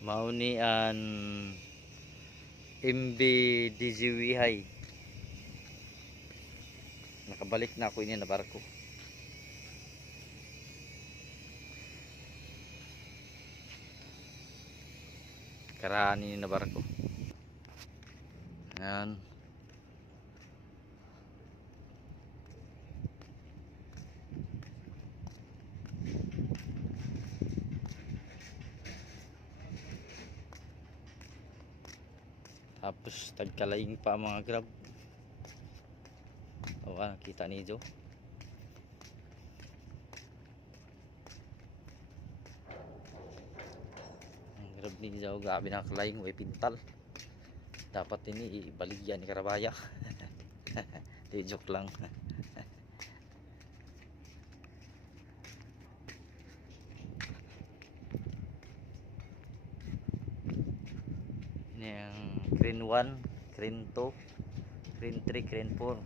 Mauni an MB DJWI. Nakabalik na ako ini na barko. Karaan ini na barko. Ayan. Tapos tagkalaing pa ang mga grab. O nakita ni Jo. Ang grab ni Jo, gabi na kalaing, may pintal. Dapat ini ibaligyan ni Karabaya. Di joke lang. Ini yang crane 1, crane 2, crane 3, crane 4.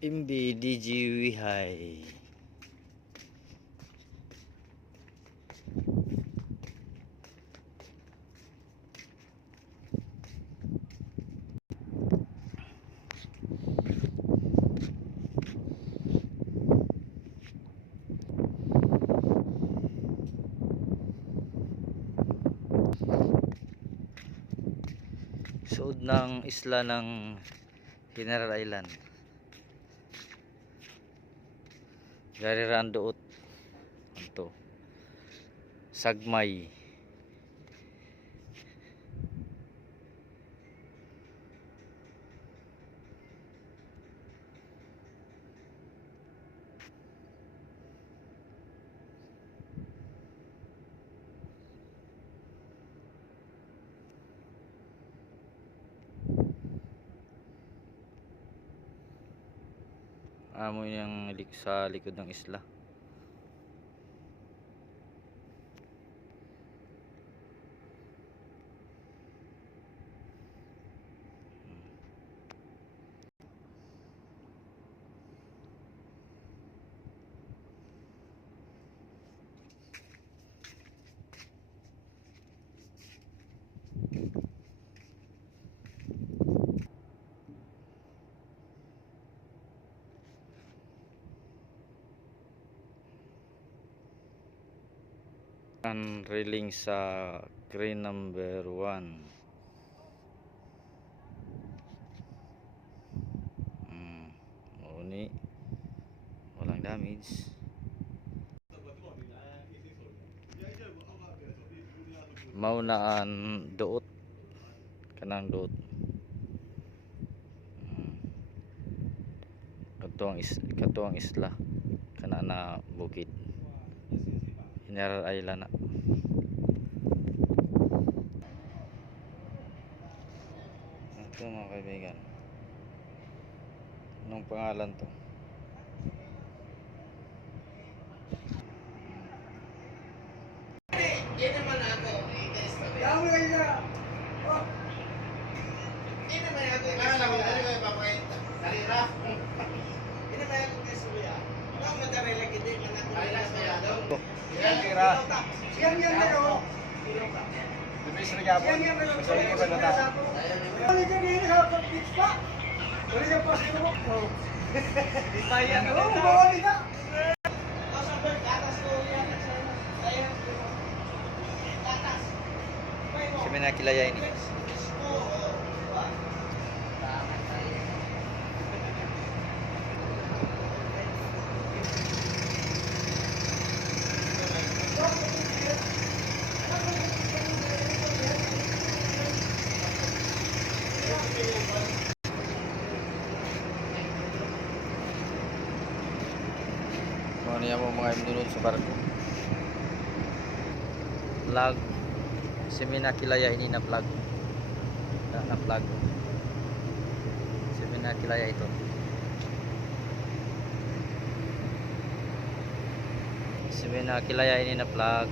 MB DJWI. Suod ng isla ng General Island. Dari randoot ito Sagmay. Amo yung sa likod ng isla. Ang railing sa crane number 1. Uni walang damage. Maunaan doot kanang doot. Katuang isla kana na bukid. General Island na. Ito mga kaibigan. Anong pangalan to? Hindi naman ako i-test na rin. Hindi naman ako i-test na rin. Hindi naman ako i-test na rin. Ang madarila hindi man ako i-test na rin. Kira. Siang yan kayo. Dumi sa nagyapon. Sa iyo ba nata? Wala ka din sa pag-pitch pa. Wala ka pa sa mo. Di pa yan. Oo, bawal ka. Kami nakilaya ini. Ano yan mo mga imdunod sa barko. Flag. Seminakilaya ini na flag. Na flag. Seminakilaya ito. Seminakilaya ini na flag.